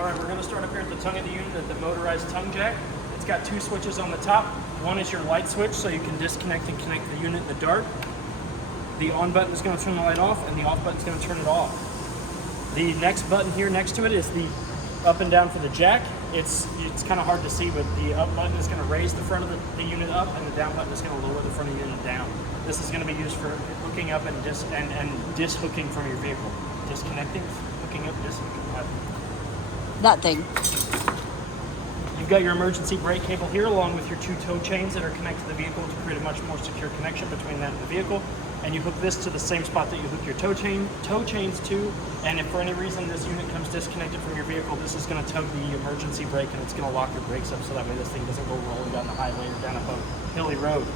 All right, we're going to start up here at the tongue of the unit at the motorized tongue jack. It's got two switches on the top. One is your light switch, so you can disconnect and connect the unit in the dark. The on button is going to turn the light off, and the off button is going to turn it off. The next button here next to it is the up and down for the jack. It's kind of hard to see, but the up button is going to raise the front of the unit up, and the down button is going to lower the front of the unit down. This is going to be used for hooking up and dishooking from your vehicle. Disconnecting, hooking up, dishooking. That thing. You've got your emergency brake cable here along with your two tow chains that are connected to the vehicle to create a much more secure connection between that and the vehicle. And you hook this to the same spot that you hook your tow chains to. And if for any reason this unit comes disconnected from your vehicle, this is going to tug the emergency brake and it's going to lock your brakes up so that way this thing doesn't go rolling down the highway or down a hilly road.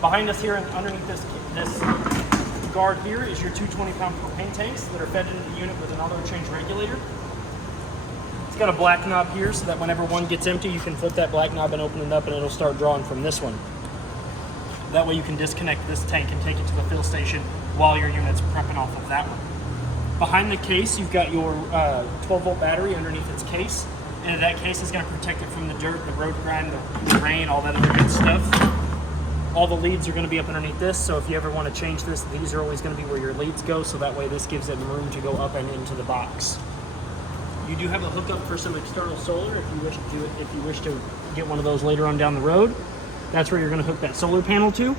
Behind us here and underneath this guard here is your 220-pound propane tanks that are fed into the unit with an auto change regulator. It's got a black knob here so that whenever one gets empty, you can flip that black knob and open it up and it'll start drawing from this one. That way you can disconnect this tank and take it to the fill station while your unit's prepping off of that one. Behind the case, you've got your 12-volt battery underneath its case, and that case is going to protect it from the dirt, the road grime, the rain, all that other good stuff. All the leads are going to be up underneath this, so if you ever want to change this, these are always going to be where your leads go, so that way this gives it room to go up and into the box. You do have a hookup for some external solar if you wish to get one of those later on down the road. That's where you're going to hook that solar panel to.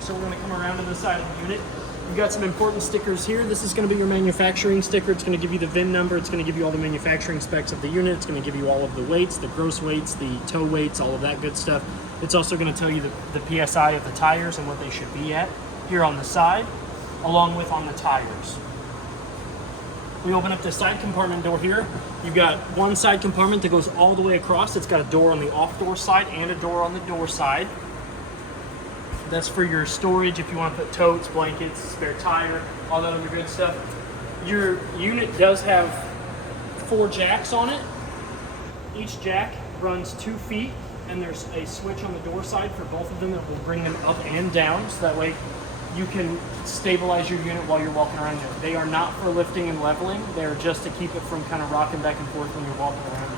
So we're going to come around to the side of the unit. You've got some important stickers here. This is going to be your manufacturing sticker. It's going to give you the VIN number. It's going to give you all the manufacturing specs of the unit. It's going to give you all of the weights, the gross weights, the tow weights, all of that good stuff. It's also going to tell you the PSI of the tires and what they should be at here on the side, along with on the tires. We open up the side compartment door here. You've got one side compartment that goes all the way across. It's got a door on the off door side and a door on the door side. That's for your storage if you want to put totes, blankets, spare tire, all that other good stuff. Your unit does have 4 jacks on it. Each jack runs 2 feet, and there's a switch on the door side for both of them that will bring them up and down, so that way you can stabilize your unit while you're walking around there. They are not for lifting and leveling. They're just to keep it from kind of rocking back and forth when you're walking around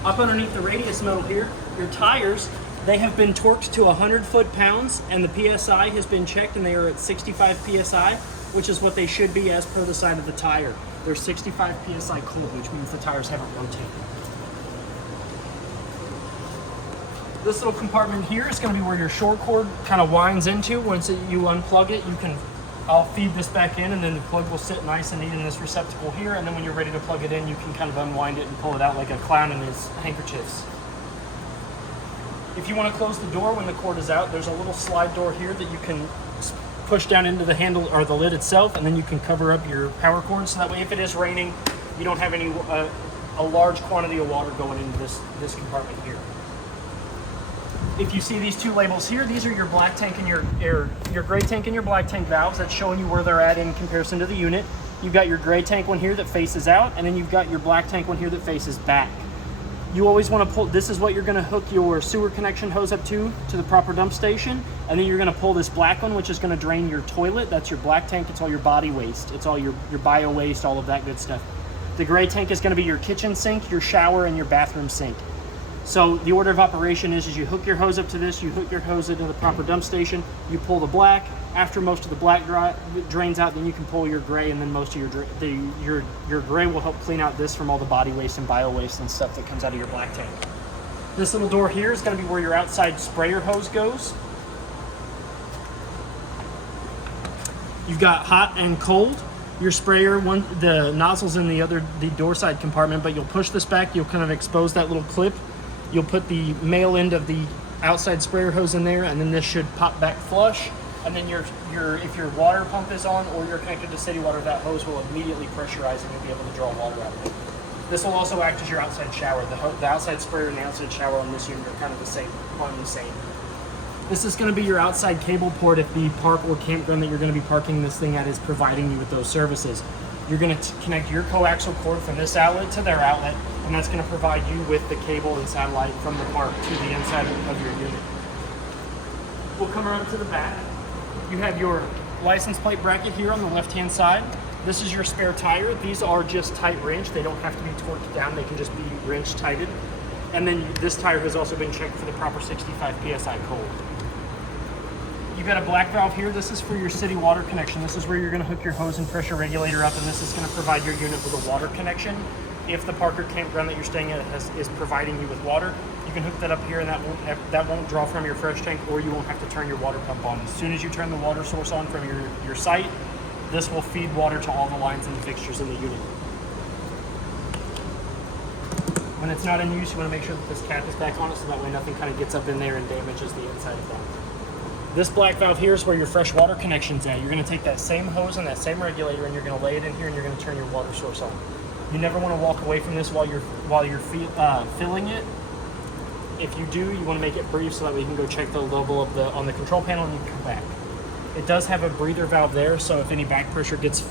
it. Up underneath the radius metal here, your tires, they have been torqued to 100 foot-pounds, and the PSI has been checked, and they are at 65 PSI, which is what they should be as per the side of the tire. They're 65 PSI cold, which means the tires haven't rotated. This little compartment here is going to be where your short cord kind of winds into. Once you unplug it, I'll feed this back in, and then the plug will sit nice and neat in this receptacle here, and then when you're ready to plug it in, you can kind of unwind it and pull it out like a clown in his handkerchiefs. If you want to close the door when the cord is out, there's a little slide door here that you can push down into the handle or the lid itself, and then you can cover up your power cord, so that way if it is raining, you don't have any a large quantity of water going into this compartment here. If you see these 2 labels here, these are your black tank and your gray tank and your black tank valves. That's showing you where they're at in comparison to the unit. You've got your gray tank one here that faces out, and then you've got your black tank one here that faces back. You always want to pull, this is what you're going to hook your sewer connection hose up to the proper dump station, and then you're going to pull this black one, which is going to drain your toilet. That's your black tank. It's all your body waste. It's all your bio waste, all of that good stuff. The gray tank is going to be your kitchen sink, your shower, and your bathroom sink. So the order of operation is you hook your hose up to this, you hook your hose into the proper dump station, you pull the black. After most of the black drains out, then you can pull your gray, and then most of your gray will help clean out this from all the body waste and bio waste and stuff that comes out of your black tank. This little door here is going to be where your outside sprayer hose goes. You've got hot and cold. Your sprayer, the nozzle's in the door side compartment, but you'll push this back, you'll kind of expose that little clip. You'll put the male end of the outside sprayer hose in there, and then this should pop back flush. And then if your water pump is on or you're connected to city water, that hose will immediately pressurize and you'll be able to draw water out of it. This will also act as your outside shower. The outside sprayer and the outside shower on this unit are kind of the same. This is going to be your outside cable port if the park or campground that you're going to be parking this thing at is providing you with those services. You're going to connect your coaxial cord from this outlet to their outlet, and that's going to provide you with the cable and satellite from the park to the inside of your unit. We'll come around to the back. You have your license plate bracket here on the left-hand side. This is your spare tire. These are just tight wrench. They don't have to be torqued down. They can just be wrench tighted. And then this tire has also been checked for the proper 65 PSI cold. You've got a black valve here. This is for your city water connection. This is where you're going to hook your hose and pressure regulator up, and this is going to provide your unit with a water connection. If the Parker campground that you're staying at is providing you with water, you can hook that up here, and that won't draw from your fresh tank, or you won't have to turn your water pump on. As soon as you turn the water source on from your site, this will feed water to all the lines and the fixtures in the unit. When it's not in use, you want to make sure that this cap is back on it, so that way nothing kind of gets up in there and damages the inside of that. This black valve here is where your fresh water connection's at. You're going to take that same hose and that same regulator, and you're going to lay it in here, and you're going to turn your water source on. You never want to walk away from this while you're filling it. If you do, you want to make it brief so that we can go check the level of on the control panel, and you can come back. It does have a breather valve there, so if any back pressure gets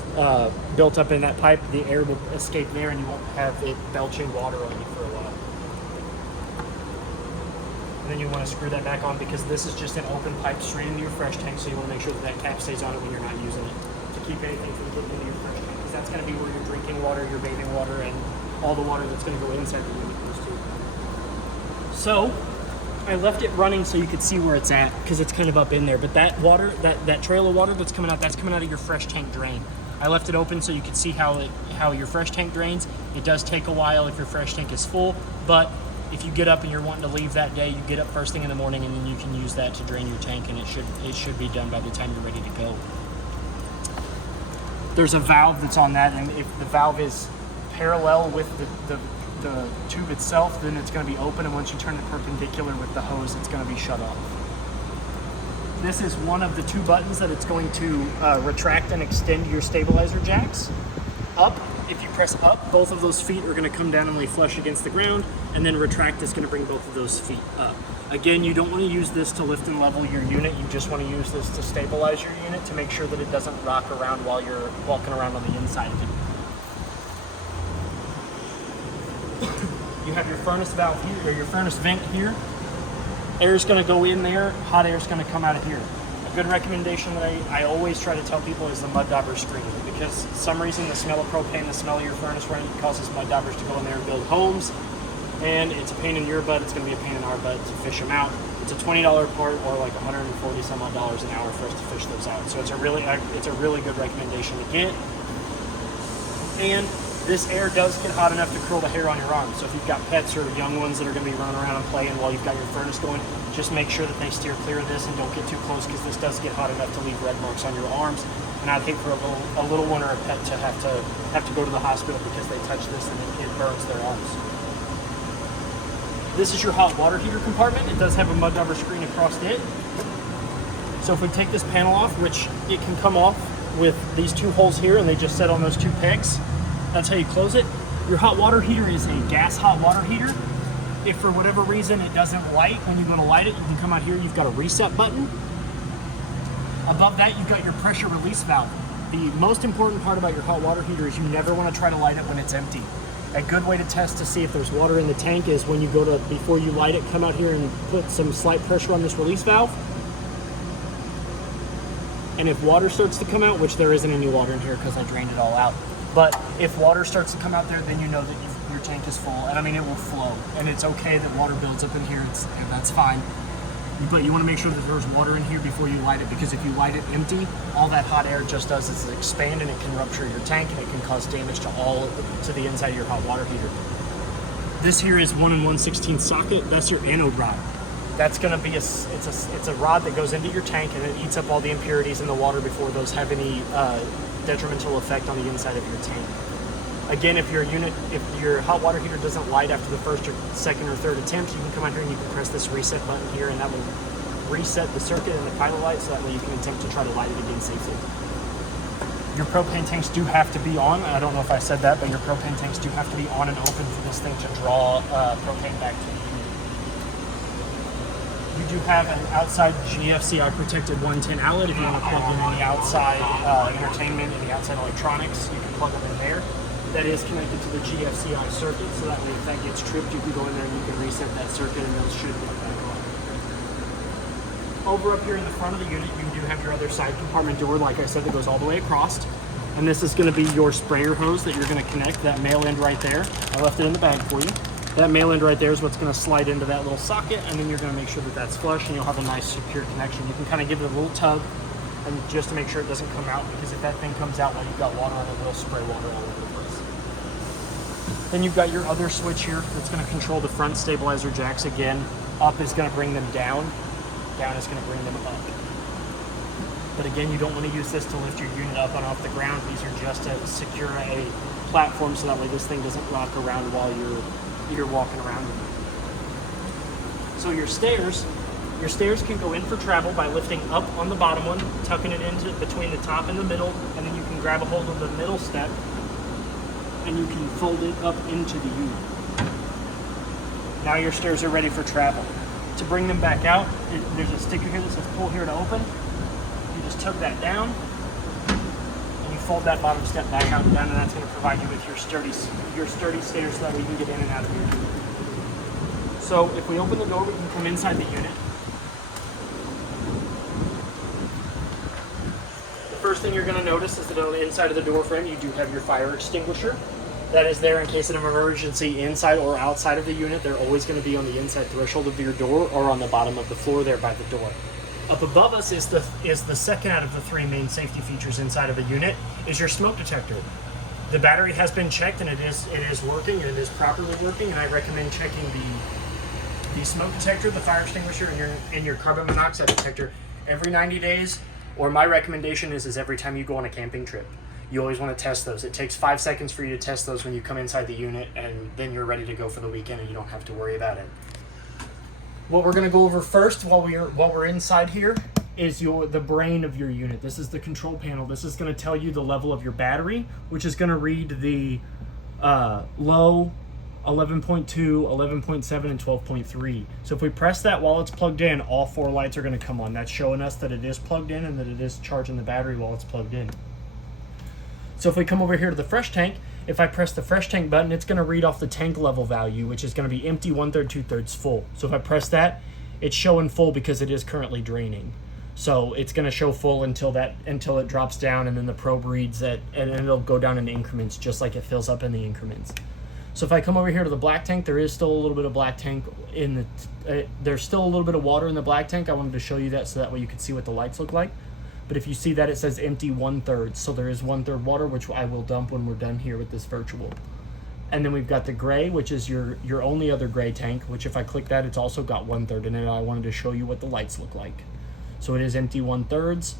built up in that pipe, the air will escape there, and you won't have it belching water on you for a while. And then you want to screw that back on, because this is just an open pipe straight into your fresh tank, so you want to make sure that that cap stays on it when you're not using it, to keep anything from getting into your fresh tank, because that's going to be where your drinking water, your bathing water, and all the water that's going to go inside the unit goes to. So I left it running so you could see where it's at, because it's kind of up in there. But that water, that trail of water that's coming out of your fresh tank drain. I left it open so you could see how your fresh tank drains. It does take a while if your fresh tank is full, but if you get up and you're wanting to leave that day, you get up first thing in the morning, and then you can use that to drain your tank, and it should be done by the time you're ready to go. There's a valve that's on that, and if the valve is parallel with the tube itself, then it's going to be open, and once you turn it perpendicular with the hose, it's going to be shut off. This is one of the two buttons that it's going to retract and extend your stabilizer jacks. Up, if you press up, both of those feet are going to come down and lay flush against the ground, and then retract is going to bring both of those feet up. Again, you don't want to use this to lift and level your unit. You just want to use this to stabilize your unit, to make sure that it doesn't rock around while you're walking around on the inside of it. You have your furnace valve here, or your furnace vent here. Air is going to go in there, hot air is going to come out of here. A good recommendation that I always try to tell people is the mud dauber screen, because for some reason the smell of propane, the smell of your furnace running causes mud daubers to go in there and build homes, and it's a pain in your butt, it's going to be a pain in our butt to fish them out. It's a $20 part, or like $140 some odd dollars an hour for us to fish those out. So it's a really good recommendation to get. And this air does get hot enough to curl the hair on your arms. So if you've got pets or young ones that are going to be running around and playing while you've got your furnace going, just make sure that they steer clear of this and don't get too close, because this does get hot enough to leave red marks on your arms. And I'd hate for a little one or a pet to have to go to the hospital because they touch this and it burns their arms. This is your hot water heater compartment. It does have a mud dauber screen across it. So if we take this panel off, which it can come off with these two holes here, and they just set on those two pegs, that's how you close it. Your hot water heater is a gas hot water heater. If for whatever reason it doesn't light, when you go to light it, you can come out here, you've got a reset button. Above that, you've got your pressure release valve. The most important part about your hot water heater is you never want to try to light it when it's empty. A good way to test to see if there's water in the tank is when you go to, before you light it, come out here and put some slight pressure on this release valve. And if water starts to come out, which there isn't any water in here because I drained it all out, but if water starts to come out there, then you know that your tank is full. And I mean, it will flow. And it's okay that water builds up in here. That's fine. But you want to make sure that there's water in here before you light it, because if you light it empty, all that hot air just does is expand, and it can rupture your tank, and it can cause damage to the inside of your hot water heater. This here is 1 1/16 socket. That's your anode rod. That's going to be it's a rod that goes into your tank, and it eats up all the impurities in the water before those have any detrimental effect on the inside of your tank. Again, if your hot water heater doesn't light after the first or second or third attempt, you can come out here and you can press this reset button here, and that will reset the circuit and the pilot light, so that way you can attempt to try to light it again safely. Your propane tanks do have to be on. I don't know if I said that, but your propane tanks do have to be on and open for this thing to draw propane back to the unit. You do have an outside GFCI protected 110 outlet. If you want to plug in any outside entertainment, any outside electronics, you can plug them in there. That is connected to the GFCI circuit, so that way if that gets tripped, you can go in there and you can reset that circuit, and those should get back on. Over up here in the front of the unit, you do have your other side compartment door, like I said, that goes all the way across. And this is going to be your sprayer hose that you're going to connect, that male end right there. I left it in the bag for you. That male end right there is what's going to slide into that little socket, and then you're going to make sure that that's flush, and you'll have a nice secure connection. You can kind of give it a little tug, and just to make sure it doesn't come out, because if that thing comes out while you've got water on it, it will spray water all over the place. Then you've got your other switch here that's going to control the front stabilizer jacks. Again, up is going to bring them down, down is going to bring them up. But again, you don't want to use this to lift your unit up and off the ground. These are just to secure a platform so that way this thing doesn't rock around while you're walking around. So your stairs can go in for travel by lifting up on the bottom one, tucking it into between the top and the middle, and then you can grab a hold of the middle step and you can fold it up into the unit. Now your stairs are ready for travel. To bring them back out, there's a sticker here that says pull here to open. You just tuck that down and you fold that bottom step back out and down, and that's going to provide you with your sturdy stairs so that we can get in and out of your unit. So if we open the door, we can come inside the unit. The first thing you're going to notice is that on the inside of the door frame, you do have your fire extinguisher. That is there in case of an emergency inside or outside of the unit. They're always going to be on the inside threshold of your door or on the bottom of the floor there by the door. Up above us is the second out of the three main safety features inside of a unit is your smoke detector. The battery has been checked and it is working, it is properly working, and I recommend checking the smoke detector, the fire extinguisher, and your carbon monoxide detector every 90 days, or my recommendation is every time you go on a camping trip. You always want to test those. It takes 5 seconds for you to test those when you come inside the unit, and then you're ready to go for the weekend and you don't have to worry about it. What we're going to go over first while we're inside here is the brain of your unit. This is the control panel. This is going to tell you the level of your battery, which is going to read the low, 11.2, 11.7, and 12.3. So if we press that while it's plugged in, all 4 lights are going to come on. That's showing us that it is plugged in and that it is charging the battery while it's plugged in. So if we come over here to the fresh tank, if I press the fresh tank button, it's going to read off the tank level value, which is going to be empty, 1/3, 2/3 full. So if I press that, it's showing full because it is currently draining. So it's going to show full until it drops down, and then the probe reads that, and it'll go down in increments just like it fills up in the increments. So if I come over here to the black tank, there is still a little bit of black tank in the. There's still a little bit of water in the black tank. I wanted to show you that so that way you could see what the lights look like. But if you see that, it says empty 1/3. So there is 1/3 water, which I will dump when we're done here with this virtual. And then we've got the gray, which is your only other gray tank, which if I click that, it's also got 1/3 in it. I wanted to show you what the lights look like. So it is empty 1/3.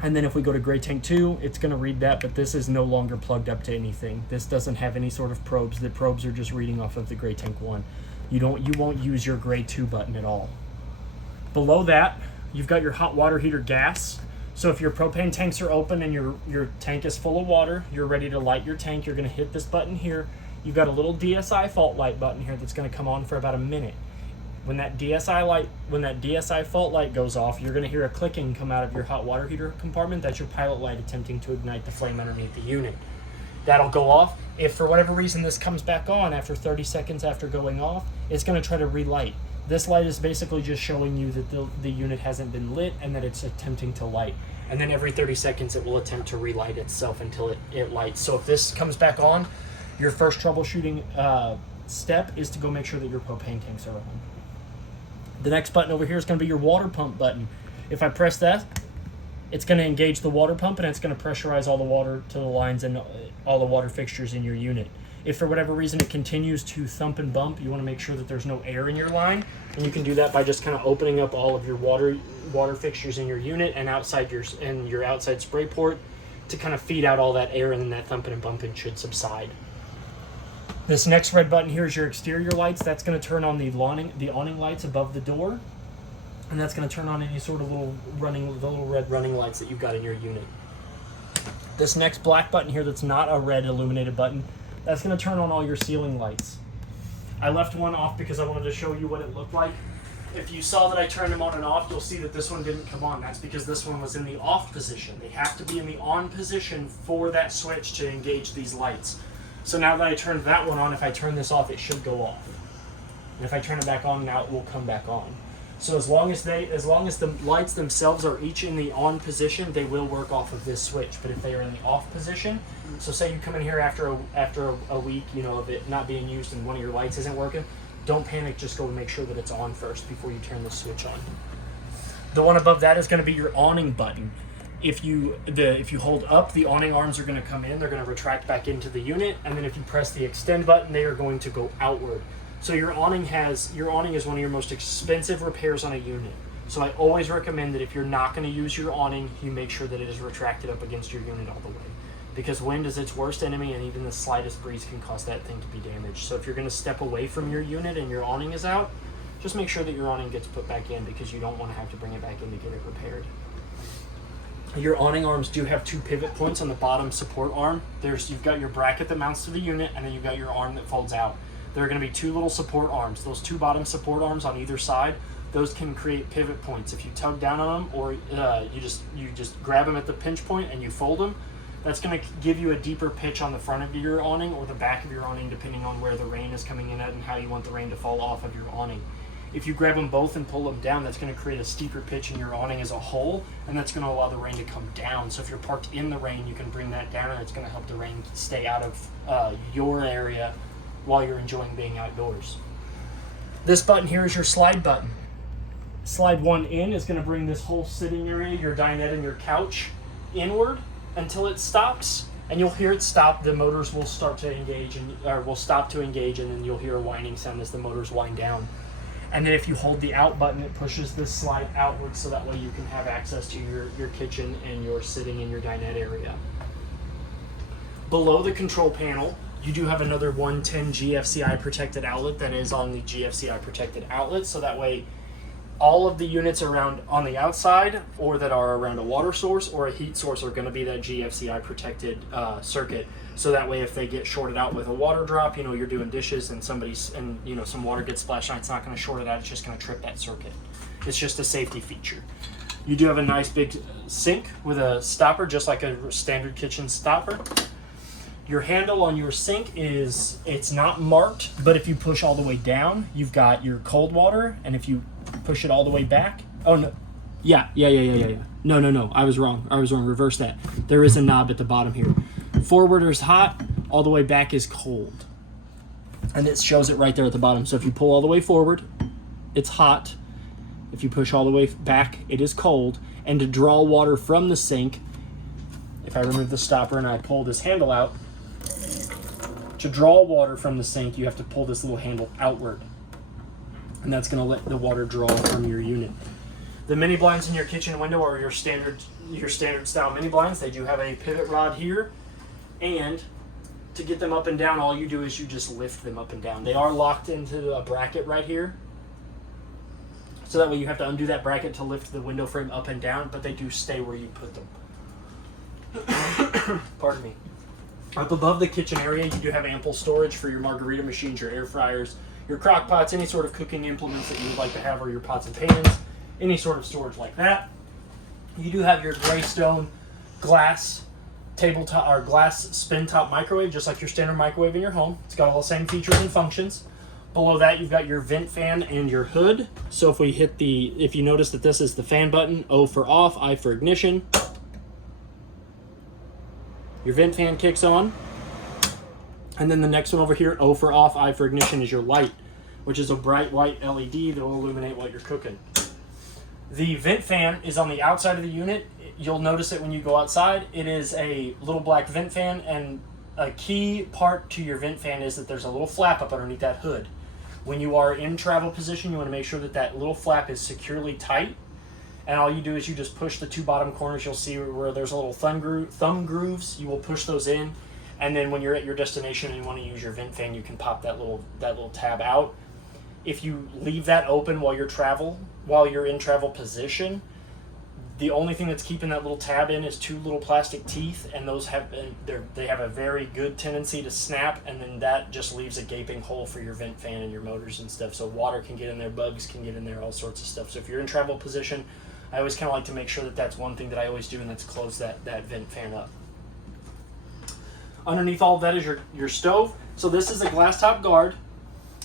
And then if we go to gray tank 2, it's going to read that, but this is no longer plugged up to anything. This doesn't have any sort of probes. The probes are just reading off of the gray tank 1. You won't use your gray 2 button at all. Below that, you've got your hot water heater gas. So if your propane tanks are open and your tank is full of water, you're ready to light your tank, you're going to hit this button here. You've got a little DSI fault light button here that's going to come on for about a minute. When that DSI fault light goes off, you're going to hear a clicking come out of your hot water heater compartment. That's your pilot light attempting to ignite the flame underneath the unit. That'll go off. If for whatever reason this comes back on after 30 seconds after going off, it's going to try to relight. This light is basically just showing you that the unit hasn't been lit and that it's attempting to light. And then every 30 seconds it will attempt to relight itself until it lights. So if this comes back on, your first troubleshooting step is to go make sure that your propane tanks are on. The next button over here is going to be your water pump button. If I press that, it's going to engage the water pump and it's going to pressurize all the water to the lines and all the water fixtures in your unit. If for whatever reason it continues to thump and bump, you want to make sure that there's no air in your line, and you can do that by just kind of opening up all of your water fixtures in your unit and your outside spray port to kind of feed out all that air, and then that thumping and bumping should subside. This next red button here is your exterior lights. That's going to turn on the awning lights above the door, and that's going to turn on any sort of little red running lights that you've got in your unit. This next black button here that's not a red illuminated button, that's going to turn on all your ceiling lights. I left one off because I wanted to show you what it looked like. If you saw that I turned them on and off, you'll see that this one didn't come on. That's because this one was in the off position. They have to be in the on position for that switch to engage these lights. So now that I turned that one on, if I turn this off, it should go off. And if I turn it back on, now it will come back on. So as long as the lights themselves are each in the on position, they will work off of this switch. But if they are in the off position, so say you come in here after a week, you know, of it not being used and one of your lights isn't working, don't panic. Just go and make sure that it's on first before you turn the switch on. The one above that is going to be your awning button. If you hold up, the awning arms are going to come in. They're going to retract back into the unit, and then if you press the extend button, they are going to go outward. So your awning is one of your most expensive repairs on a unit. So I always recommend that if you're not going to use your awning, you make sure that it is retracted up against your unit all the way. Because wind is its worst enemy, and even the slightest breeze can cause that thing to be damaged. So if you're going to step away from your unit and your awning is out, just make sure that your awning gets put back in, because you don't want to have to bring it back in to get it repaired. Your awning arms do have 2 pivot points on the bottom support arm. You've got your bracket that mounts to the unit, and then you've got your arm that folds out. There are going to be 2 little support arms. Those 2 bottom support arms on either side, those can create pivot points. If you tug down on them, or you just grab them at the pinch point and you fold them, that's going to give you a deeper pitch on the front of your awning or the back of your awning, depending on where the rain is coming in at and how you want the rain to fall off of your awning. If you grab them both and pull them down, that's going to create a steeper pitch in your awning as a whole, and that's going to allow the rain to come down. So if you're parked in the rain, you can bring that down, and it's going to help the rain stay out of your area while you're enjoying being outdoors. This button here is your slide button. Slide 1 in is going to bring this whole sitting area, your dinette and your couch, inward until it stops, and you'll hear it stop. The motors will start to engage, or will stop to engage, and then you'll hear a whining sound as the motors wind down. And then if you hold the out button, it pushes this slide outward, so that way you can have access to your kitchen and your sitting in your dinette area. Below the control panel, you do have another 110 GFCI protected outlet that is on the GFCI protected outlet, so that way all of the units around on the outside or that are around a water source or a heat source are going to be that GFCI protected circuit. So that way if they get shorted out with a water drop, you know, you're doing dishes and some water gets splashed on, it's not going to short it out, it's just going to trip that circuit. It's just a safety feature. You do have a nice big sink with a stopper, just like a standard kitchen stopper. Your handle on your sink it's not marked, but if you push all the way down, you've got your cold water, and if you push it all the way back, oh no, yeah. No, I was wrong, reverse that. There is a knob at the bottom here. Forward is hot, all the way back is cold. And it shows it right there at the bottom. So if you pull all the way forward, it's hot. If you push all the way back, it is cold. And to draw water from the sink, if I remove the stopper and I pull this handle out, to draw water from the sink, you have to pull this little handle outward. And that's going to let the water draw from your unit. The mini blinds in your kitchen window are your standard style mini blinds. They do have a pivot rod here, and to get them up and down, all you do is you just lift them up and down. They are locked into a bracket right here, so that way you have to undo that bracket to lift the window frame up and down, but they do stay where you put them. Pardon me. Up above the kitchen area, you do have ample storage for your margarita machines, your air fryers, your crock pots, any sort of cooking implements that you would like to have, or your pots and pans, any sort of storage like that. You do have your Greystone glass tabletop or glass spin top microwave, just like your standard microwave in your home. It's got all the same features and functions. Below that, you've got your vent fan and your hood. So if you notice that this is the fan button, O for off, I for ignition. Your vent fan kicks on. And then the next one over here, O for off, I for ignition, is your light, which is a bright white LED that will illuminate what you're cooking. The vent fan is on the outside of the unit. You'll notice it when you go outside. It is a little black vent fan, and a key part to your vent fan is that there's a little flap up underneath that hood. When you are in travel position, you want to make sure that that little flap is securely tight. And all you do is you just push the 2 bottom corners. You'll see where there's a little thumb grooves. You will push those in. And then when you're at your destination and you want to use your vent fan, you can pop that little tab out. If you leave that open while you're in travel position, the only thing that's keeping that little tab in is 2 little plastic teeth, and those have a very good tendency to snap, and then that just leaves a gaping hole for your vent fan and your motors and stuff. So water can get in there, bugs can get in there, all sorts of stuff. So if you're in travel position, I always kind of like to make sure that that's one thing that I always do, and that's close that vent fan up. Underneath all of that is your stove. So this is a glass top guard.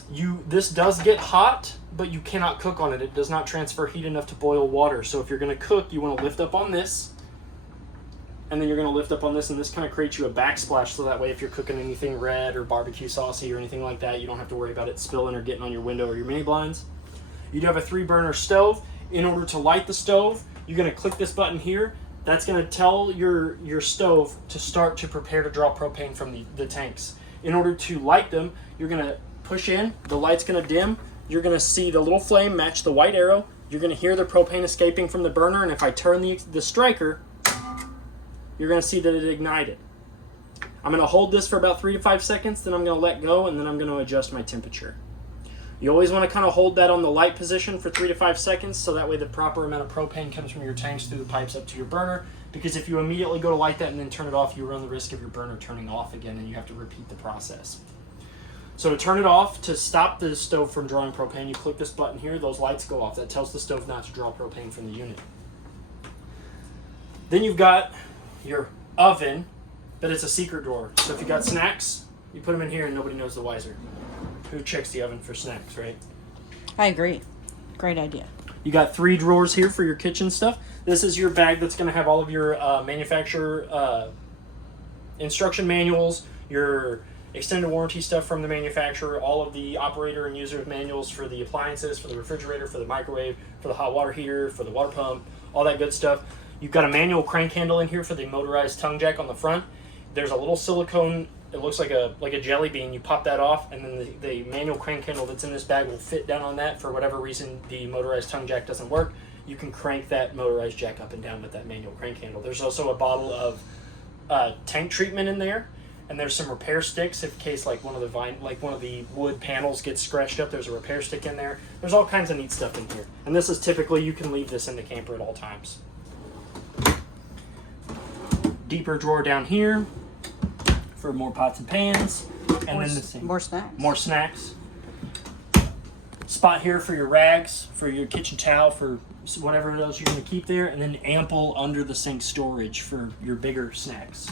This does get hot, but you cannot cook on it. It does not transfer heat enough to boil water. So if you're going to cook, you want to lift up on this, and then you're going to lift up on this, and this kind of creates you a backsplash, so that way if you're cooking anything red or barbecue saucy or anything like that, you don't have to worry about it spilling or getting on your window or your mini blinds. You do have a 3-burner stove. In order to light the stove, you're going to click this button here. That's going to tell your stove to start to prepare to draw propane from the tanks. In order to light them, you're going to push in, the light's going to dim, you're going to see the little flame match the white arrow, you're going to hear the propane escaping from the burner, and if I turn the striker, you're going to see that it ignited. I'm going to hold this for about 3 to 5 seconds, then I'm going to let go, and then I'm going to adjust my temperature. You always want to kind of hold that on the light position for 3 to 5 seconds, so that way the proper amount of propane comes from your tanks through the pipes up to your burner, because if you immediately go to light that and then turn it off, you run the risk of your burner turning off again, and you have to repeat the process. So to turn it off, to stop the stove from drawing propane, you click this button here, those lights go off. That tells the stove not to draw propane from the unit. Then you've got your oven, but it's a secret drawer. So if you got snacks, you put them in here and nobody knows the wiser. Who checks the oven for snacks, right? I agree. Great idea. You got 3 drawers here for your kitchen stuff. This is your bag that's going to have all of your manufacturer instruction manuals, your extended warranty stuff from the manufacturer, all of the operator and user manuals for the appliances, for the refrigerator, for the microwave, for the hot water heater, for the water pump, all that good stuff. You've got a manual crank handle in here for the motorized tongue jack on the front. There's a little silicone, it looks like a jelly bean. You pop that off, and then the manual crank handle that's in this bag will fit down on that. For whatever reason the motorized tongue jack doesn't work, you can crank that motorized jack up and down with that manual crank handle. There's also a bottle of tank treatment in there, and there's some repair sticks in case like one of the wood panels gets scratched up. There's a repair stick in there. There's all kinds of neat stuff in here, and this is typically, you can leave this in the camper at all times. Deeper drawer down here for more pots and pans, and then the same. More snacks. More snacks. Spot here for your rags, for your kitchen towel, for whatever else you're going to keep there, and then ample under the sink storage for your bigger snacks.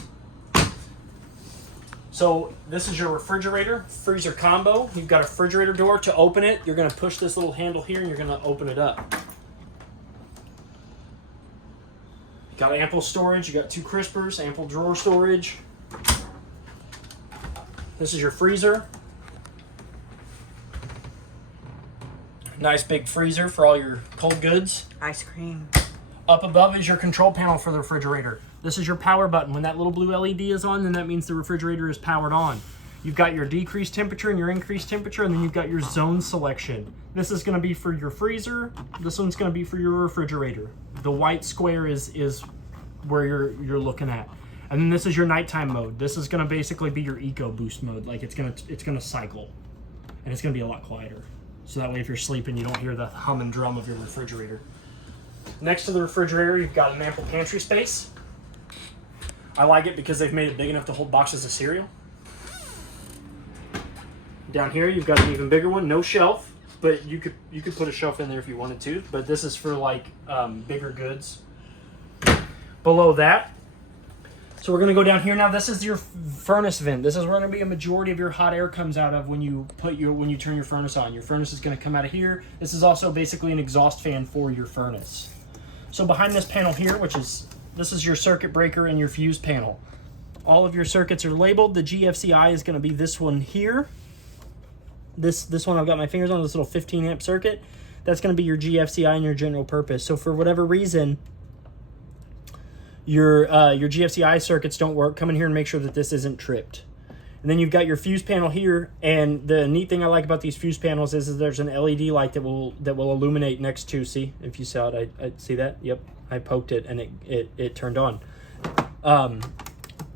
So this is your refrigerator freezer combo. You've got a refrigerator door. To open it, you're going to push this little handle here, and you're going to open it up. You got ample storage. You got 2 crispers, ample drawer storage. This is your freezer. Nice big freezer for all your cold goods. Ice cream. Up above is your control panel for the refrigerator. This is your power button. When that little blue LED is on, then that means the refrigerator is powered on. You've got your decreased temperature and your increased temperature, and then you've got your zone selection. This is going to be for your freezer. This one's going to be for your refrigerator. The white square is where you're looking at. And then this is your nighttime mode. This is going to basically be your eco boost mode. Like it's going to cycle, and it's going to be a lot quieter. So that way if you're sleeping, you don't hear the hum and drum of your refrigerator. Next to the refrigerator, you've got an ample pantry space. I like it because they've made it big enough to hold boxes of cereal. Down here, you've got an even bigger one. No shelf, but you could put a shelf in there if you wanted to. But this is for like bigger goods. Below that, so we're going to go down here now. This is your furnace vent. This is where going to be a majority of your hot air comes out of when you turn your furnace on. Your furnace is going to come out of here. This is also basically an exhaust fan for your furnace. So behind this panel here, this is your circuit breaker and your fuse panel. All of your circuits are labeled. The GFCI is going to be this one here. This one I've got my fingers on, this little 15 amp circuit. That's going to be your GFCI and your general purpose. So for whatever reason your GFCI circuits don't work, come in here and make sure that this isn't tripped. And then you've got your fuse panel here, and the neat thing I like about these fuse panels is there's an LED light that will illuminate next to, see, if you saw it, I see that? Yep, I poked it and it turned on.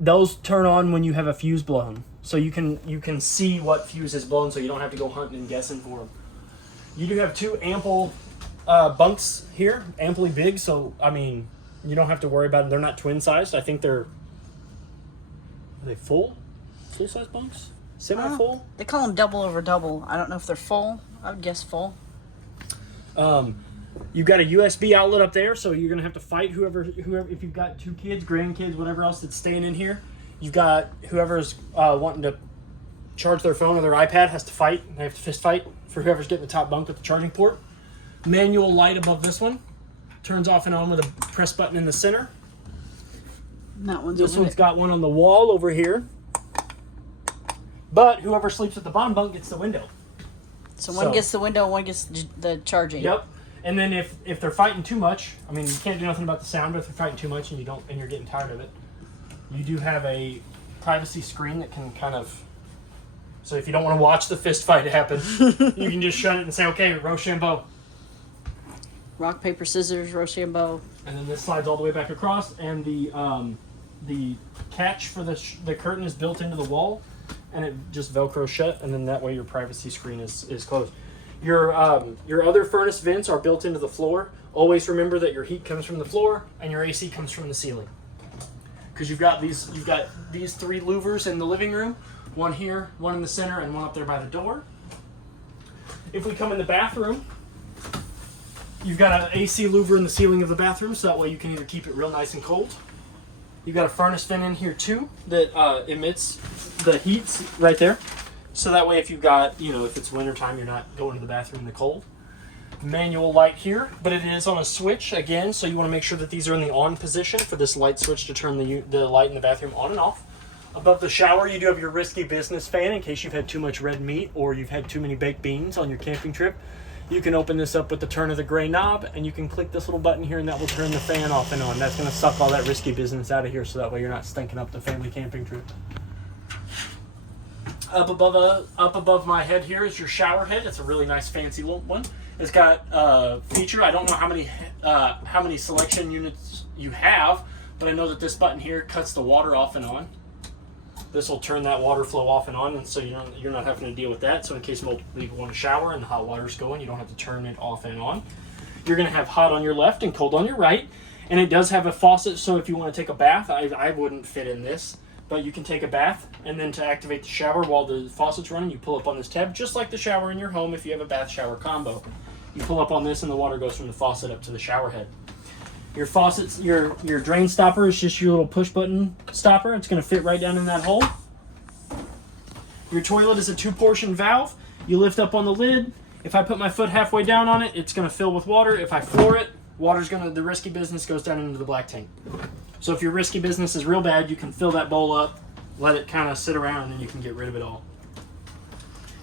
Those turn on when you have a fuse blown. So you can see what fuse is blown, so you don't have to go hunting and guessing for them. You do have 2 ample bunks here, amply big, so I mean, you don't have to worry about them. They're not twin sized. I think are they full size bunks? Semi-full? They call them double over double. I don't know if they're full. I would guess full. You've got a USB outlet up there, so you're gonna have to fight whoever if you've got 2 kids, grandkids, whatever else that's staying in here. You've got whoever's wanting to charge their phone or their iPad has to fight. They have to fist fight for whoever's getting the top bunk with the charging port. Manual light above this one. Turns off and on with a press button in the center. That one's This one's got one on the wall over here. But whoever sleeps at the bottom bunk gets the window. So one gets the window, one gets the charging. Yep. And then if they're fighting too much, I mean, you can't do nothing about the sound, but if they're fighting too much and you're getting tired of it, you do have a privacy screen that can kind of. So if you don't want to watch the fist fight happen, you can just shut it and say, "Okay, Rochambeau." Rock, paper, scissors, Rochambeau. And then this slides all the way back across, and the catch for the curtain is built into the wall, and it just Velcros shut, and then that way your privacy screen is closed. Your other furnace vents are built into the floor. Always remember that your heat comes from the floor and your AC comes from the ceiling. Because you've got these 3 louvers in the living room, one here, one in the center, and one up there by the door. If we come in the bathroom, you've got an AC louver in the ceiling of the bathroom, so that way you can either keep it real nice and cold. You've got a furnace vent in here too that emits the heat right there. So that way if you've got, if it's wintertime, you're not going to the bathroom in the cold. Manual light here, but it is on a switch again, so you want to make sure that these are in the on position for this light switch to turn the light in the bathroom on and off. Above the shower, you do have your risky business fan in case you've had too much red meat or you've had too many baked beans on your camping trip. You can open this up with the turn of the gray knob, and you can click this little button here, and that will turn the fan off and on. That's going to suck all that risky business out of here, so that way you're not stinking up the family camping trip. Up above my head here is your shower head. It's a really nice fancy little one. It's got a feature. I don't know how many selection units you have, but I know that this button here cuts the water off and on. This will turn that water flow off and on, and so you're not having to deal with that. So in case multiple people want to shower and the hot water's going, you don't have to turn it off and on. You're going to have hot on your left and cold on your right, and it does have a faucet. So if you want to take a bath, I wouldn't fit in this, but you can take a bath, and then to activate the shower while the faucet's running, you pull up on this tab, just like the shower in your home if you have a bath shower combo. You pull up on this, and the water goes from the faucet up to the shower head. Your faucets, your drain stopper is just your little push button stopper. It's going to fit right down in that hole. Your toilet is a 2-portion valve. You lift up on the lid. If I put my foot halfway down on it, it's going to fill with water. If I floor it, the risky business goes down into the black tank. So if your risky business is real bad, you can fill that bowl up, let it kind of sit around, and then you can get rid of it all.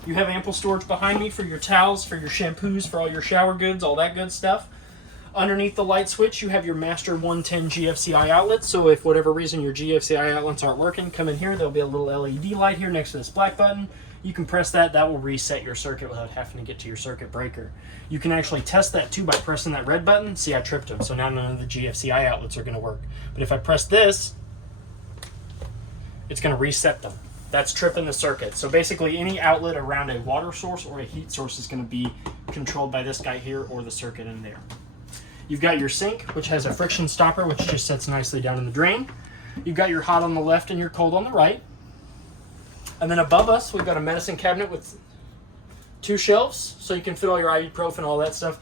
You have ample storage behind me for your towels, for your shampoos, for all your shower goods, all that good stuff. Underneath the light switch, you have your master 110 GFCI outlets. So if whatever reason your GFCI outlets aren't working, come in here. There'll be a little LED light here next to this black button. You can press that. That will reset your circuit without having to get to your circuit breaker. You can actually test that too by pressing that red button. See, I tripped them. So now none of the GFCI outlets are going to work. But if I press this, it's going to reset them. That's tripping the circuit. So basically any outlet around a water source or a heat source is going to be controlled by this guy here or the circuit in there. You've got your sink, which has a friction stopper, which just sits nicely down in the drain. You've got your hot on the left and your cold on the right. And then above us, we've got a medicine cabinet with 2 shelves, so you can fit all your ibuprofen, all that stuff.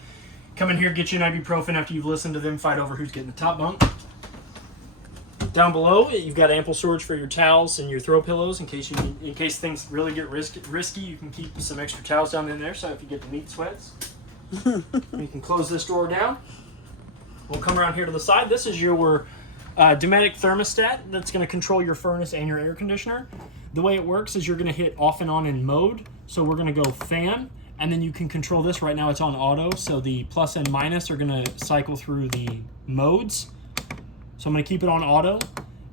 Come in here, get you an ibuprofen after you've listened to them fight over who's getting the top bunk. Down below, you've got ample storage for your towels and your throw pillows in case things really get risky. You can keep some extra towels down in there, so if you get the meat sweats. You can close this drawer down. We'll come around here to the side. This is your Dometic thermostat that's going to control your furnace and your air conditioner. The way it works is you're going to hit off and on in mode. So we're going to go fan, and then you can control this. Right now it's on auto, so the plus and minus are going to cycle through the modes. So I'm going to keep it on auto.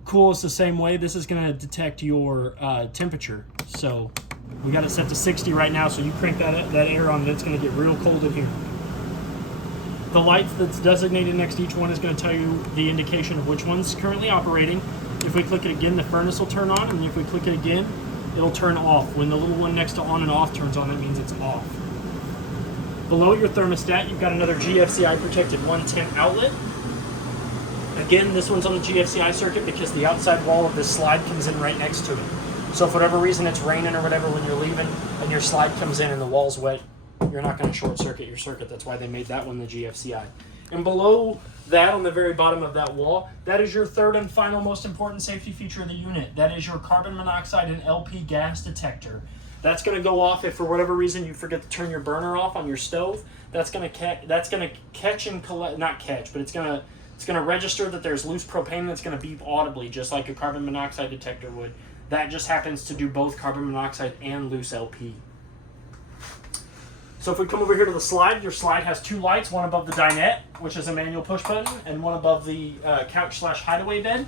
Cool is the same way. This is going to detect your temperature. So we got it set to 60 right now, so you crank that air on and it's going to get real cold in here. The light that's designated next to each one is going to tell you the indication of which one's currently operating. If we click it again, the furnace will turn on, and if we click it again, it'll turn off. When the little one next to on and off turns on, that means it's off. Below your thermostat, you've got another GFCI protected 110 outlet. Again, this one's on the GFCI circuit because the outside wall of this slide comes in right next to it. So if for whatever reason it's raining or whatever when you're leaving and your slide comes in and the wall's wet, you're not going to short circuit your circuit. That's why they made that one the GFCI. And below that on the very bottom of that wall. That is your third and final most important safety feature of the unit. That is your carbon monoxide and LP gas detector. That's going to go off if for whatever reason you forget to turn your burner off on your stove. That's going to catch and collect, not catch, but it's going to register that there's loose propane that's going to beep audibly just like a carbon monoxide detector would. That just happens to do both carbon monoxide and loose LP. So if we come over here to the slide, your slide has two lights, one above the dinette, which is a manual push button, and one above the couch/hideaway bed.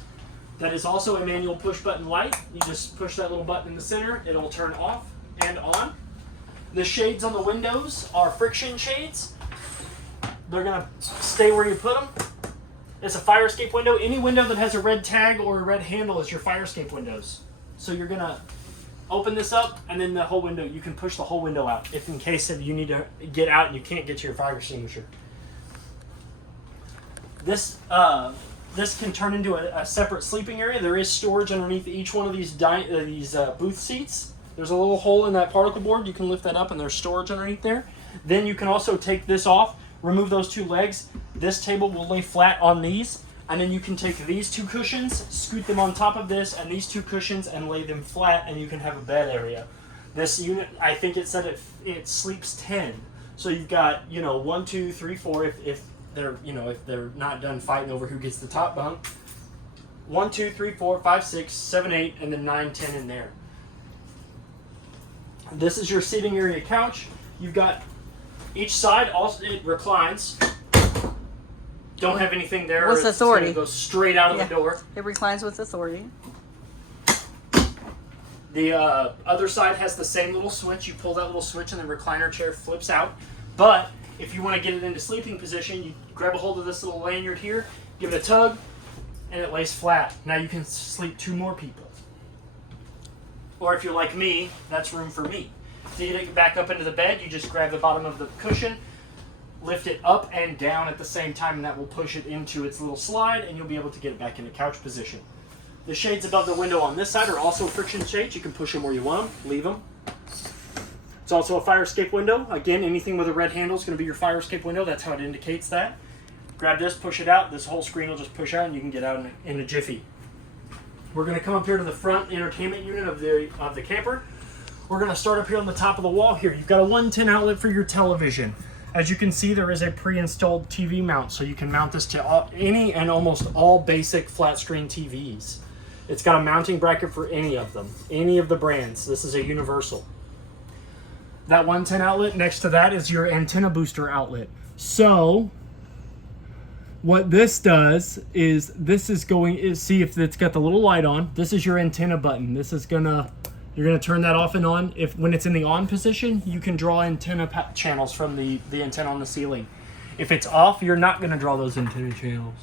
That is also a manual push button light. You just push that little button in the center, it'll turn off and on. The shades on the windows are friction shades. They're gonna stay where you put them. It's a fire escape window. Any window that has a red tag or a red handle is your fire escape windows. So you're gonna open this up, and then the whole window, you can push the whole window out if in case if you need to get out and you can't get to your fire extinguisher. This can turn into a separate sleeping area. There is storage underneath each one of these booth seats. There's a little hole in that particle board. You can lift that up, and there's storage underneath there. Then you can also take this off, remove those two legs. This table will lay flat on these. And then you can take these two cushions, scoot them on top of this, and these two cushions, and lay them flat, and you can have a bed area. This unit, I think it said it sleeps 10. So you've got 1, 2, 3, 4. If they're not done fighting over who gets the top bunk. 1, 2, 3, 4, 5, 6, 7, 8, and then 9, 10 in there. This is your seating area couch. You've got each side. Also, it reclines. Don't have anything there. With authority. It's gonna go straight out of the door. It reclines with authority. The other side has the same little switch. You pull that little switch and the recliner chair flips out. But if you want to get it into sleeping position, you grab a hold of this little lanyard here, give it a tug, and it lays flat. Now you can sleep 2 more people. Or if you're like me, that's room for me. To get it back up into the bed, you just grab the bottom of the cushion, lift it up and down at the same time, and that will push it into its little slide, and you'll be able to get it back into couch position. The shades above the window on this side are also friction shades. You can push them where you want them, leave them. It's also a fire escape window. Again, anything with a red handle is going to be your fire escape window. That's how it indicates that. Grab this, push it out. This whole screen will just push out, and you can get out in a jiffy. We're going to come up here to the front entertainment unit of the camper. We're going to start up here on the top of the wall here. You've got a 110 outlet for your television. As you can see, there is a pre-installed TV mount, so you can mount this to any and almost all basic flat screen TVs. It's got a mounting bracket for any of them, any of the brands. This is a universal. That 110 outlet next to that is your antenna booster outlet. So what this does is see if it's got the little light on. This is your antenna button. You're gonna turn that off and on. When it's in the on position, you can draw antenna channels from the antenna on the ceiling. If it's off, you're not gonna draw those antenna channels.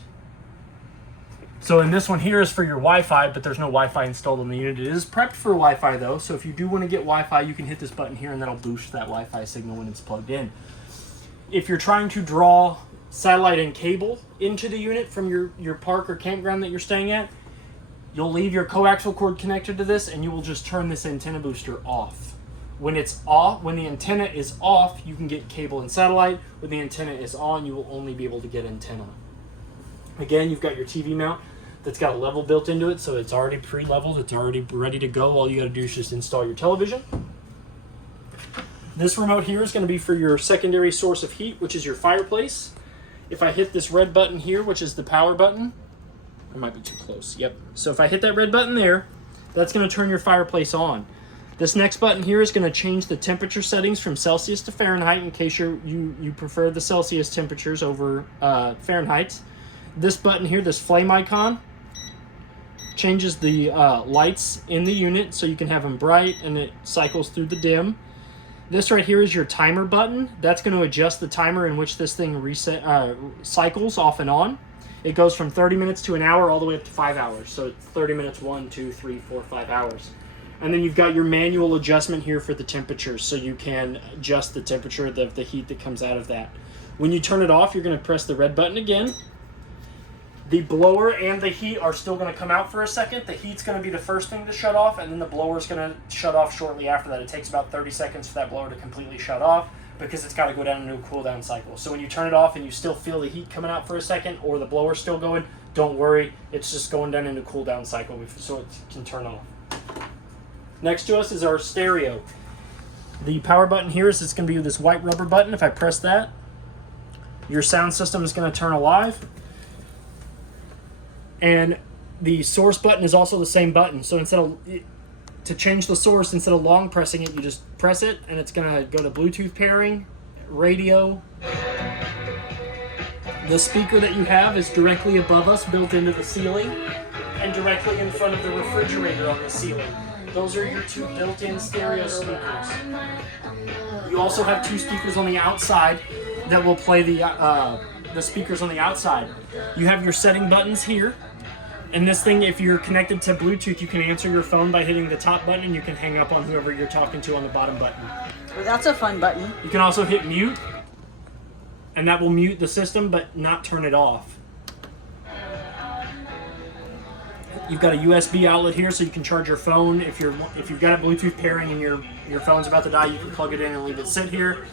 So in this one here is for your Wi-Fi, but there's no Wi-Fi installed on the unit. It is prepped for Wi-Fi though, so if you do want to get Wi-Fi, you can hit this button here and that'll boost that Wi-Fi signal when it's plugged in. If you're trying to draw satellite and cable into the unit from your park or campground that you're staying at, you'll leave your coaxial cord connected to this, and you will just turn this antenna booster off. When it's off, when the antenna is off, you can get cable and satellite. When the antenna is on, you will only be able to get antenna. Again, you've got your TV mount that's got a level built into it, so it's already pre-leveled. It's already ready to go. All you got to do is just install your television. This remote here is going to be for your secondary source of heat, which is your fireplace. If I hit this red button here, which is the power button, I might be too close. Yep. So if I hit that red button there, that's going to turn your fireplace on. This next button here is going to change the temperature settings from Celsius to Fahrenheit in case you prefer the Celsius temperatures over Fahrenheit. This button here, this flame icon, changes the lights in the unit so you can have them bright and it cycles through the dim. This right here is your timer button. That's going to adjust the timer in which this thing cycles off and on. It goes from 30 minutes to an hour all the way up to 5 hours. So it's 30 minutes, 1, 2, 3, 4, 5 hours. And then you've got your manual adjustment here for the temperatures, so you can adjust the temperature of the heat that comes out of that. When you turn it off, you're going to press the red button again. The blower and the heat are still going to come out for a second. The heat's going to be the first thing to shut off, and then the blower is going to shut off shortly after that. It takes about 30 seconds for that blower to completely shut off. because it's got to go down into a cool down cycle. So when you turn it off and you still feel the heat coming out for a second, or the blower still going, don't worry, it's just going down into a cool down cycle so it can turn off. Next to us is our stereo. The power button here is it's going to be this white rubber button. If I press that, your sound system is going to turn alive. And the source button is also the same button. So to change the source, instead of long pressing it, you just press it, and it's going to go to Bluetooth pairing, radio. The speaker that you have is directly above us, built into the ceiling, and directly in front of the refrigerator on the ceiling. Those are your two built-in stereo speakers. You also have two speakers on the outside that will play the speakers on the outside. You have your setting buttons here. And this thing, if you're connected to Bluetooth, you can answer your phone by hitting the top button, and you can hang up on whoever you're talking to on the bottom button. Well, that's a fun button. You can also hit mute, and that will mute the system but not turn it off. You've got a USB outlet here, so you can charge your phone. If you've got a Bluetooth pairing and your phone's about to die, you can plug it in and leave it sit here.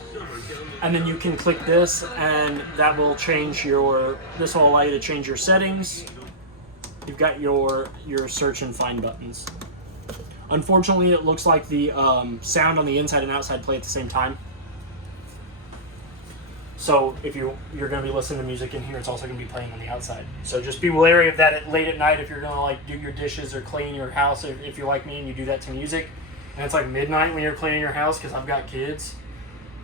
And then you can click this, and that will change this will allow you to change your settings. You've got your search and find buttons. Unfortunately, it looks like the sound on the inside and outside play at the same time. So if you're going to be listening to music in here, it's also going to be playing on the outside. So just be wary of that late at night if you're going to like do your dishes or clean your house. If you're like me and you do that to music, and it's like midnight when you're cleaning your house, because I've got kids,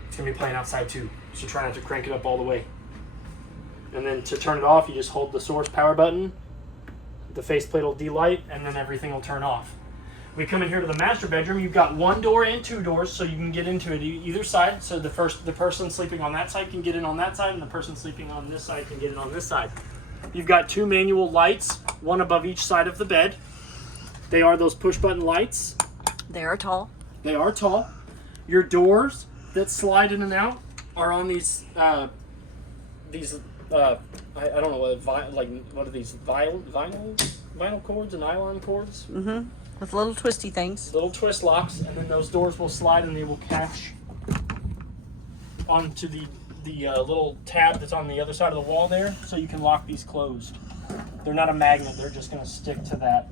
it's going to be playing outside too. So try not to crank it up all the way. And then to turn it off, you just hold the source power button. The faceplate will delight, and then everything will turn off. We come in here to the master bedroom. You've got one door and two doors, so you can get into it either side. So the person sleeping on that side can get in on that side, and the person sleeping on this side can get in on this side. You've got two manual lights, one above each side of the bed. They are those push-button lights. They are tall. They are tall. Your doors that slide in and out are on these I don't know what are these vinyl cords and nylon cords? Mm-hmm. With little twisty things. Little twist locks, and then those doors will slide and they will catch onto the little tab that's on the other side of the wall there, so you can lock these closed. They're not a magnet; they're just going to stick to that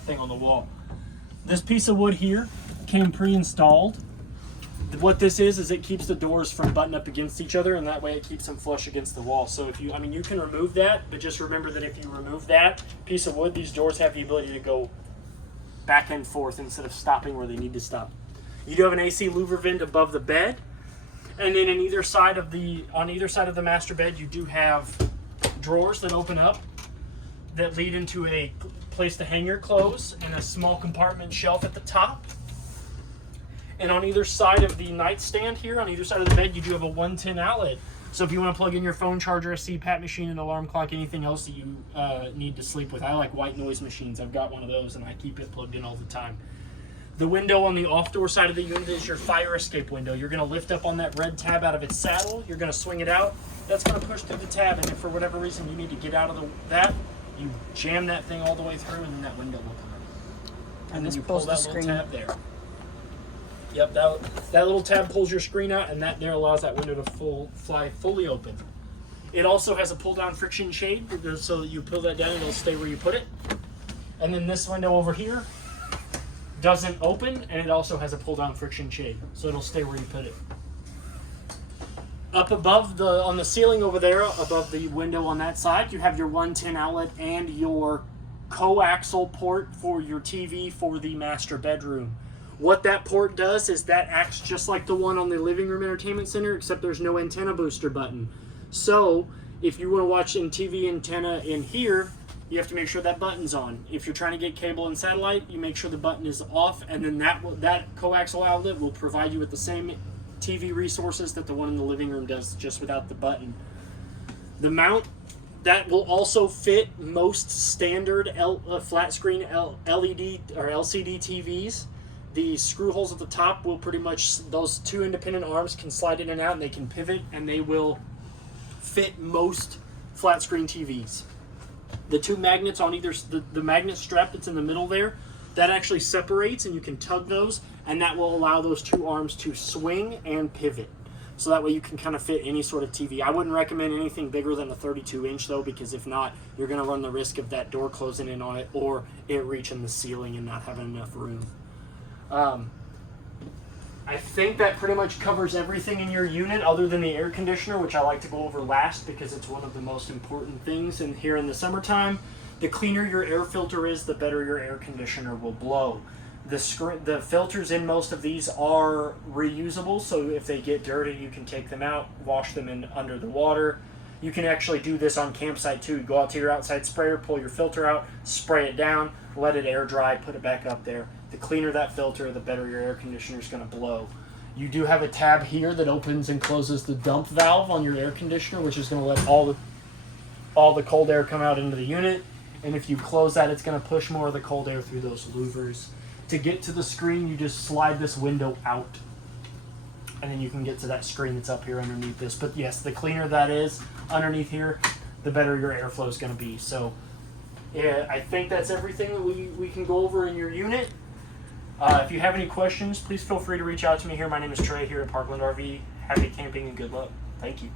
thing on the wall. This piece of wood here came pre-installed. What this is it keeps the doors from butting up against each other, and that way it keeps them flush against the wall. So you can remove that, but just remember that if you remove that piece of wood, these doors have the ability to go back and forth instead of stopping where they need to stop. You do have an AC louver vent above the bed, and then on either side of the master bed, you do have drawers that open up that lead into a place to hang your clothes and a small compartment shelf at the top. And on either side of the nightstand here, on either side of the bed, you do have a 110 outlet. So if you want to plug in your phone charger, a CPAP machine, an alarm clock, anything else that you need to sleep with. I like white noise machines. I've got one of those, and I keep it plugged in all the time. The window on the off-door side of the unit is your fire escape window. You're going to lift up on that red tab out of its saddle. You're going to swing it out. That's going to push through the tab, and if for whatever reason you need to get out of that, you jam that thing all the way through, and then that window will come in. And then you pull that little tab there. Yep, that little tab pulls your screen out, and that there allows that window to fly fully open. It also has a pull-down friction shade, so that you pull that down and it'll stay where you put it. And then this window over here doesn't open, and it also has a pull-down friction shade, so it'll stay where you put it. Up above on the ceiling over there, above the window on that side, you have your 110 outlet and your coaxial port for your TV for the master bedroom. What that port does is that acts just like the one on the living room entertainment center, except there's no antenna booster button. So if you want to watch in TV antenna in here, you have to make sure that button's on. If you're trying to get cable and satellite, you make sure the button is off, and then that coaxial outlet will provide you with the same TV resources that the one in the living room does, just without the button. The mount, that will also fit most standard flat screen LED or LCD TVs. The screw holes at the top will pretty much, those two independent arms can slide in and out, and they can pivot, and they will fit most flat screen TVs. The two magnets on either, the magnet strap that's in the middle there that actually separates, and you can tug those, and that will allow those two arms to swing and pivot. So that way you can kind of fit any sort of TV. I wouldn't recommend anything bigger than a 32-inch though, because if not, you're going to run the risk of that door closing in on it or it reaching the ceiling and not having enough room. I think that pretty much covers everything in your unit other than the air conditioner, which I like to go over last because it's one of the most important things in here in the summertime. The cleaner your air filter is, the better your air conditioner will blow. The filters in most of these are reusable, so if they get dirty, you can take them out, wash them in under the water. You can actually do this on campsite too. Go out to your outside sprayer, pull your filter out, spray it down, let it air dry, put it back up there. The cleaner that filter, the better your air conditioner is going to blow. You do have a tab here that opens and closes the dump valve on your air conditioner, which is going to let all the cold air come out into the unit. And if you close that, it's going to push more of the cold air through those louvers. To get to the screen, you just slide this window out, and then you can get to that screen that's up here underneath this. But yes, the cleaner that is underneath here, the better your airflow is going to be. So yeah, I think that's everything that we can go over in your unit. If you have any questions, please feel free to reach out to me here. My name is Trey here at Parkland RV. Happy camping and good luck. Thank you.